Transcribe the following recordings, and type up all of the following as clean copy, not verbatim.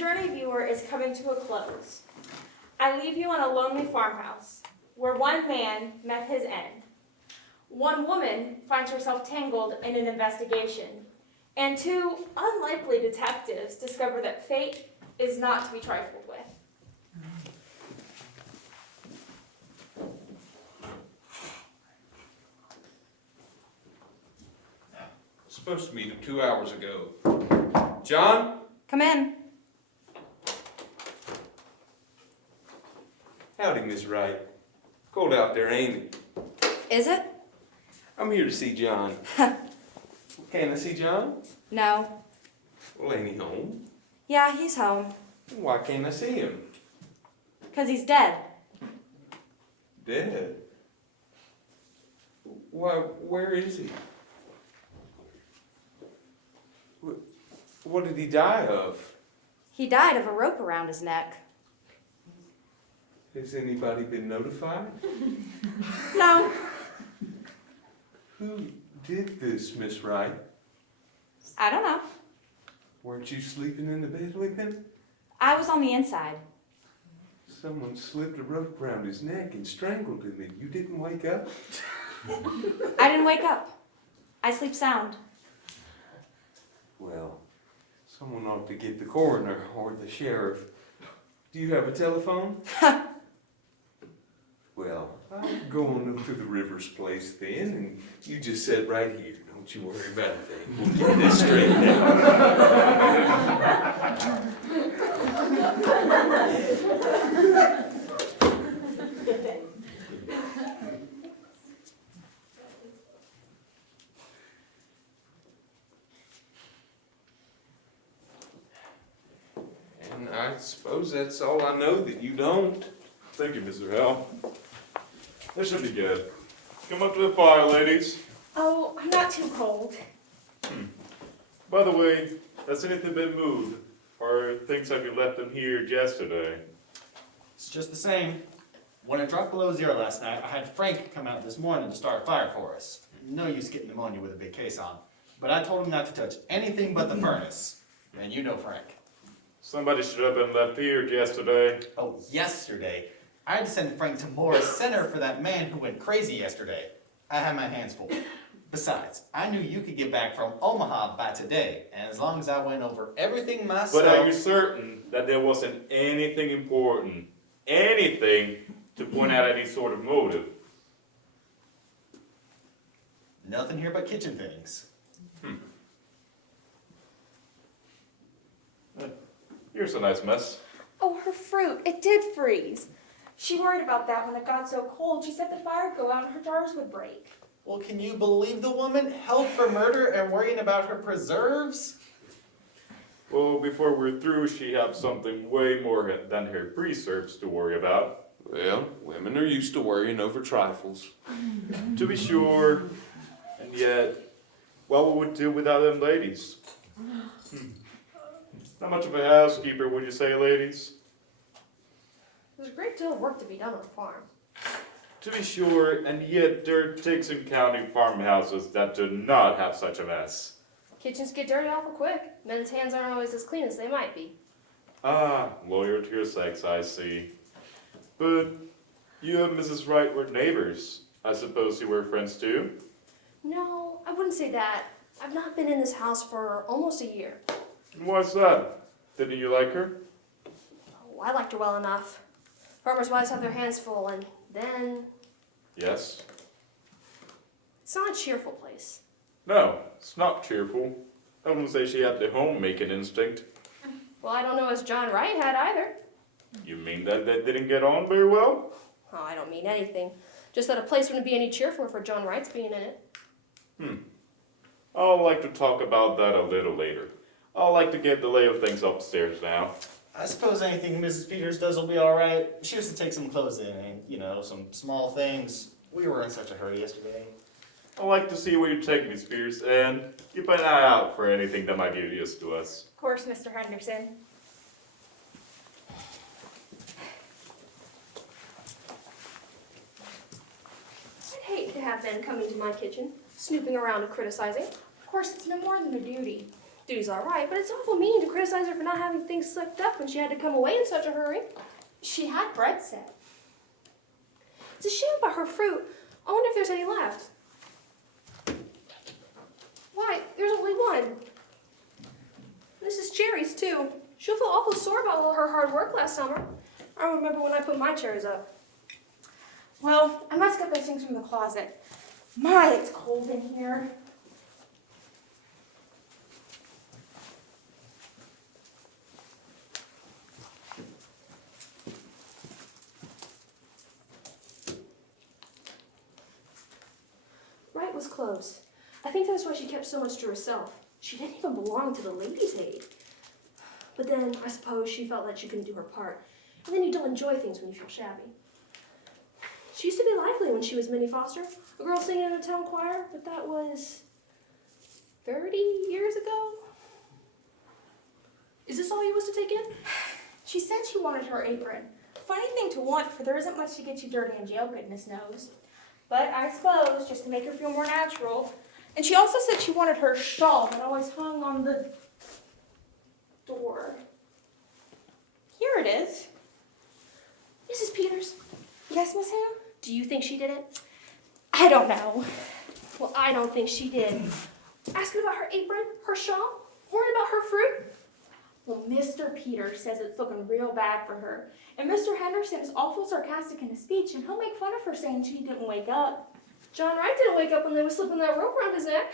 journey, viewer, is coming to a close. I leave you on a lonely farmhouse, where one man met his end. One woman finds herself tangled in an investigation, and two unlikely detectives discover that fate is not to be trifled with. Supposed to meet him 2 hours ago. John? Come in. Howdy, Miss Wright. Cold out there, ain't it? Is it? I'm here to see John. Can I see John? No. Well, ain't he home? Yeah, he's home. Why can't I see him? 'Cause he's dead. Dead? Why, where is he? What did he die of? He died of a rope around his neck. Has anybody been notified? No. Who did this, Miss Wright? I don't know. Weren't you sleeping in the bed with him? I was on the inside. Someone slipped a rope around his neck and strangled him, and you didn't wake up? I didn't wake up. I sleep sound. Well, someone ought to get the coroner or the sheriff. Do you have a telephone? Well, I'll go on up to the Rivers place then, and you just sit right here. Don't you worry about a thing. We'll get this straightened out. And I suppose that's all I know that you don't. Thank you, Mr. Hell. This should be good. Come up to the fire, ladies. Oh, I'm not too cold. By the way, has anything been moved? Or things have you left in here yesterday? It's just the same. When it dropped below zero last night, I had Frank come out this morning to start a fire for us. No use getting pneumonia with a big case on. But I told him not to touch anything but the furnace. And you know Frank. Somebody should have been left here yesterday. Oh, yesterday. I had to send Frank to Morris Center for that man who went crazy yesterday. I had my hands full. Besides, I knew you could get back from Omaha by today, and as long as I went over everything myself... But are you certain that there wasn't anything important, anything to point out any sort of motive? Nothing here but kitchen things. Here's a nice mess. Oh, her fruit. It did freeze. She worried about that when it got so cold. She said the fire would go out and her jars would break. Well, can you believe the woman held for murder and worrying about her preserves? Well, before we're through, she had something way more than her preserves to worry about. Well, women are used to worrying over trifles. To be sure, and yet, what would we do without them ladies? Not much of a housekeeper, would you say, ladies? There's a great deal of work to be done on a farm. To be sure, and yet there are Dixon County farmhouses that do not have such a mess. Kitchens get dirty awful quick. Men's hands aren't always as clean as they might be. Ah, loyal to your sex, I see. But you and Mrs. Wright were neighbors. I suppose you were friends too? No, I wouldn't say that. I've not been in this house for almost a year. And why's that? Didn't you like her? Oh, I liked her well enough. Farmers' wives have their hands full, and then... Yes. It's not a cheerful place. No, it's not cheerful. I wouldn't say she had the homemaking instinct. Well, I don't know as John Wright had either. You mean that they didn't get on very well? Oh, I don't mean anything. Just that a place wouldn't be any cheerfuler for John Wright's being in it. I'll like to talk about that a little later. I'll like to get the lay of things upstairs now. I suppose anything Mrs. Peters does will be all right. She has to take some clothes in and, you know, some small things. We were in such a hurry yesterday. I'd like to see where you take me, Spears, and keep an eye out for anything that might be of use to us. Of course, Mr. Henderson. I'd hate to have men coming to my kitchen, snooping around and criticizing. Of course, it's no more than a duty. Duty's all right, but it's awful mean to criticize her for not having things sucked up when she had to come away in such a hurry. She had bread set. It's a shame about her fruit. I wonder if there's any left. Why, there's only one. This is cherries, too. She'll feel awful sore about all her hard work last summer. I remember when I put my cherries up. Well, I must get those things from the closet. My, it's cold in here. Right was close. I think that's why she kept so much to herself. She didn't even belong to the ladies' aid. But then, I suppose, she felt like she couldn't do her part. And then you don't enjoy things when you feel shabby. She used to be lively when she was Minnie Foster, a girl singing in a town choir, but that was 30 years ago? Is this all you was to take in? She said she wanted her apron. Funny thing to want, for there isn't much to get you dirty in jail, goodness knows. But I suppose, just to make her feel more natural. And she also said she wanted her shawl that always hung on the door. Here it is. Mrs. Peters, Yes, Miss Ham? do you think she did it? I don't know. Well, I don't think she did. Asking about her apron, her shawl, worrying about her fruit. Well, Mr. Peters says it's looking real bad for her. And Mr. Henderson is awful sarcastic in his speech, and he'll make fun of her saying she didn't wake up. John Wright didn't wake up when they were slipping that rope around his neck.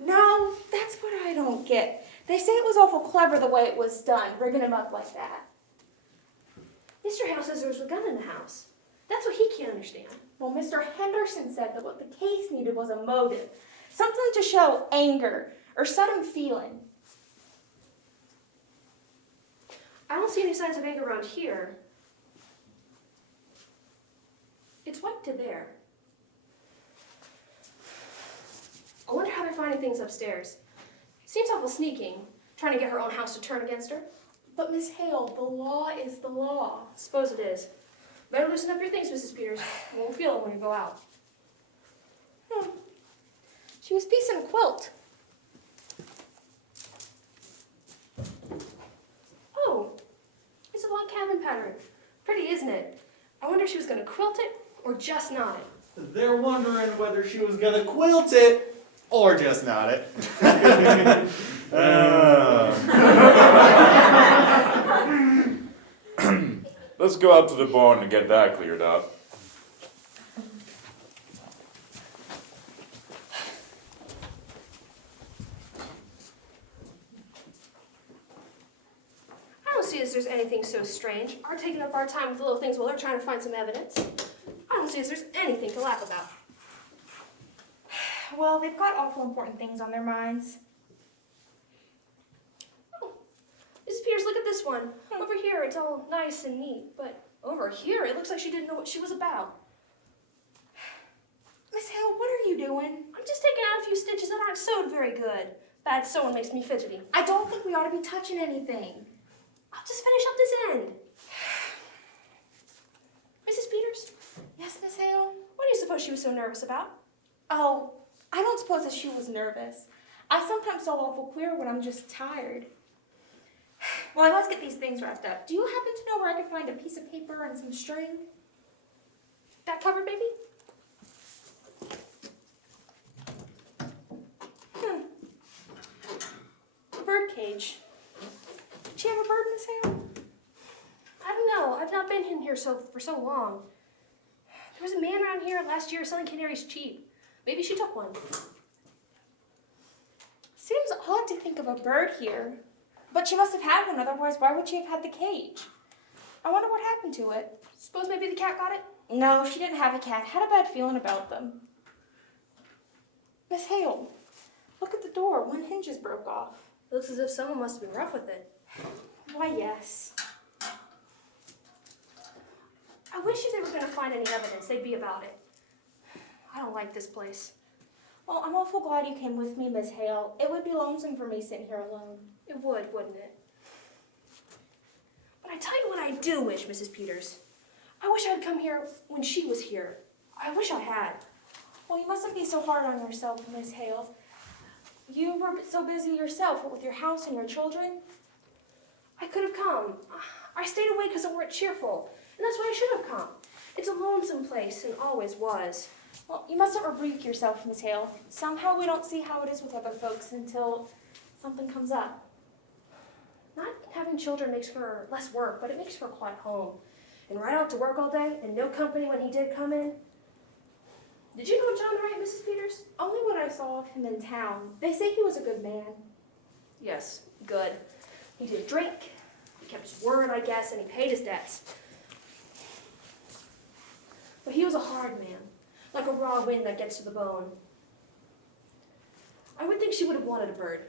No, that's what I don't get. They say it was awful clever the way it was done, rigging him up like that. Mr. Hale says there was a gun in the house. That's what he can't understand. Well, Mr. Henderson said that what the case needed was a motive. Something to show anger or sudden feeling. I don't see any signs of anger around here. It's wiped to there. I wonder how they're finding things upstairs. Seems awful sneaking, trying to get her own house to turn against her. But Miss Hale, the law is the law. Suppose it is. Better loosen up your things, Mrs. Peters. You won't feel it when you go out. She was piecing a quilt. Oh, it's a log cabin pattern. Pretty, isn't it? I wonder if she was going to quilt it or just knot it. They're wondering whether she was gonna quilt it or just knot it. Let's go out to the barn and get that cleared up. I don't see as there's anything so strange. Our taking up our time with little things while they're trying to find some evidence. I don't see as there's anything to laugh about. Well, they've got awful important things on their minds. Oh, Mrs. Peters, look at this one. Over here, it's all nice and neat, but over here, it looks like she didn't know what she was about. Miss Hale, what are you doing? I'm just taking out a few stitches that aren't sewed very good. Bad sewing makes me fidgety. I don't think we ought to be touching anything. I'll just finish up this end. Mrs. Peters, Yes, Miss Hale? what do you suppose she was so nervous about? Oh, I don't suppose that she was nervous. I sometimes feel awful queer when I'm just tired. Well, I must get these things wrapped up. Do you happen to know where I can find a piece of paper and some string? That covered, baby? A bird cage. Did she have a bird, Miss Hale? I don't know. I've not been in here for so long. There was a man around here last year selling canaries cheap. Maybe she took one. Seems odd to think of a bird here. But she must have had one, otherwise why would she have had the cage? I wonder what happened to it. Suppose maybe the cat got it? No, she didn't have a cat. Had a bad feeling about them. Miss Hale, look at the door. One hinge is broke off. It looks as if someone must have been rough with it. Why, yes. I wish if they were going to find any evidence, they'd be about it. I don't like this place. Well, I'm awful glad you came with me, Miss Hale. It would be lonesome for me sitting here alone. It would, wouldn't it? But I tell you what I do wish, Mrs. Peters. I wish I'd come here when she was here. I wish I had. Well, you mustn't be so hard on yourself, Miss Hale. You were so busy yourself, what with your house and your children. I could have come. I stayed away because I weren't cheerful, and that's why I should have come. It's a lonesome place, and always was. Well, you mustn't rebuke yourself, Miss Hale. Somehow we don't see how it is with other folks until something comes up. Not having children makes for less work, but it makes for a quiet home. And right out to work all day, and no company when he did come in. Did you know John Wright, Mrs. Peters? Only what I saw of him in town. They say he was a good man. Yes, good. He didn't drink. He kept his word, I guess, and he paid his debts. But he was a hard man, like a raw wind that gets to the bone. I would think she would have wanted a bird.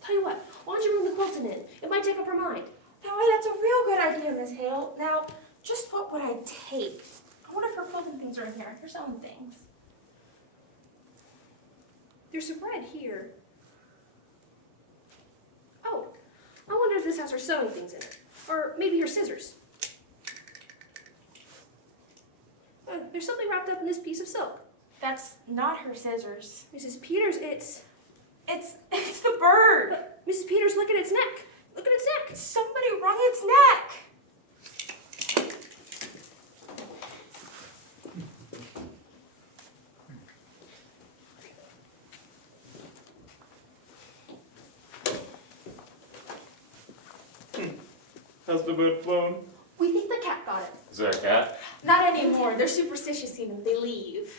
Tell you what, why don't you bring the quilting in? It might take up her mind. Oh, that's a real good idea, Miss Hale. Now, just what would I take? I wonder if her quilting things are in here. Her sewing things. There's some bread here. Oh, I wonder if this has her sewing things in it. Or maybe her scissors. There's something wrapped up in this piece of silk. That's not her scissors. Mrs. Peters, it's the bird. Mrs. Peters, look at its neck. Look at its neck. Somebody wrung its neck. Has the bird flown? We think the cat got it. Is there a cat? Not anymore. They're superstitious, you know. They leave.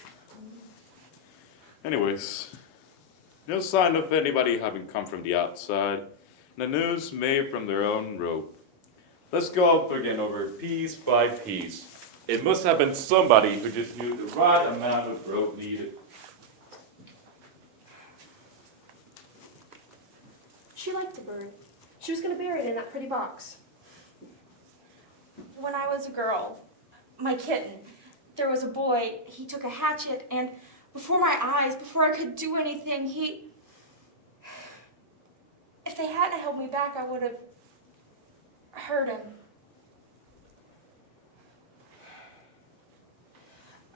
Anyways, no sign of anybody having come from the outside. The news made from their own rope. Let's go up again over piece by piece. It must have been somebody who just knew the right amount of rope needed. She liked the bird. She was going to bury it in that pretty box. When I was a girl, my kitten, there was a boy. He took a hatchet and before my eyes, before I could do anything, if they hadn't held me back, I would have hurt him.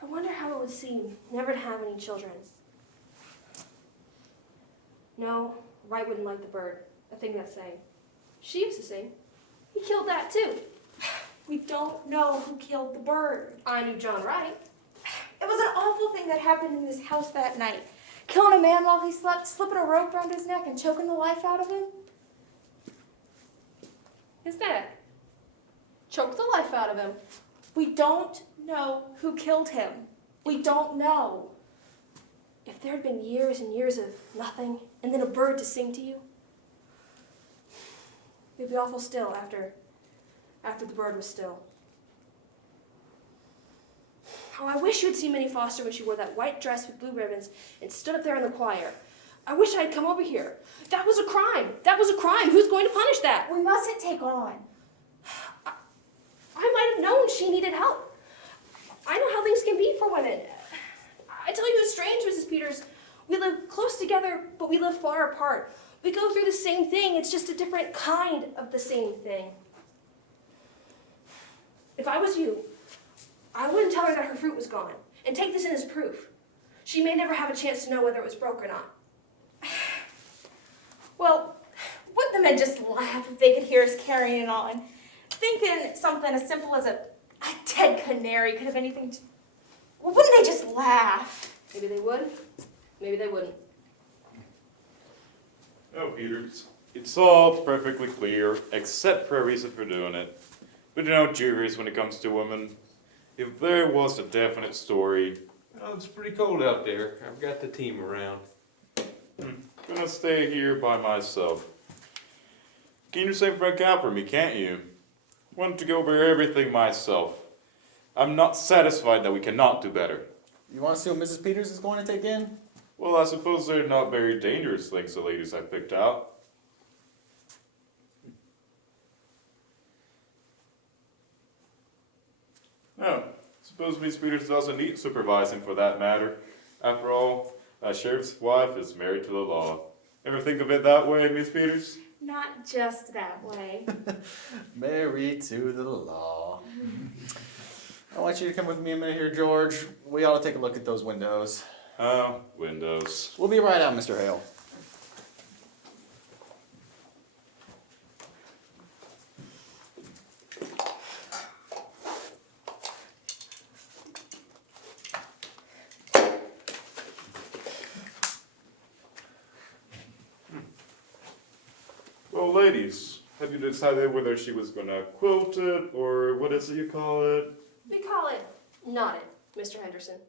I wonder how it would seem never to have any children. No, Wright wouldn't like the bird, a thing that sang. She used to sing. He killed that too. We don't know who killed the bird. I knew John Wright. It was an awful thing that happened in this house that night. Killing a man while he slept, slipping a rope around his neck and choking the life out of him. His neck. Choked the life out of him. We don't know who killed him. We don't know. If there had been years and years of nothing, and then a bird to sing to you, it'd be awful still after the bird was still. Oh, I wish you had seen Minnie Foster when she wore that white dress with blue ribbons and stood up there in the choir. I wish I had come over here. That was a crime. That was a crime. Who's going to punish that? We mustn't take on. I might have known she needed help. I know how things can be for women. I tell you, it's strange, Mrs. Peters. We live close together, but we live far apart. We go through the same thing. It's just a different kind of the same thing. If I was you, I wouldn't tell her that her fruit was gone and take this in as proof. She may never have a chance to know whether it was broke or not. Well, wouldn't the men just laugh if they could hear us carrying on? Thinking something as simple as a dead canary could have anything to... Well, wouldn't they just laugh? Maybe they would. Maybe they wouldn't. Oh, Peters, it's all perfectly clear, except for a reason for doing it. But you know, juries when it comes to women. If there was a definite story, Oh, it's pretty cold out there. I've got the team around. gonna stay here by myself. Can you save Frank out for me, can't you? Want to go over everything myself. I'm not satisfied that we cannot do better. You want to see what Mrs. Peters is going to take in? Well, I suppose they're not very dangerous things, the ladies I picked out. No, suppose Miss Peters doesn't need supervising for that matter. After all, a sheriff's wife is married to the law. Ever think of it that way, Miss Peters? Not just that way. Married to the law. I want you to come with me a minute here, George. We ought to take a look at those windows. Oh, windows. We'll be right out, Mr. Hale. Well, ladies, have you decided whether she was gonna quote it, or what is it you call it? We call it not it, Mr. Henderson.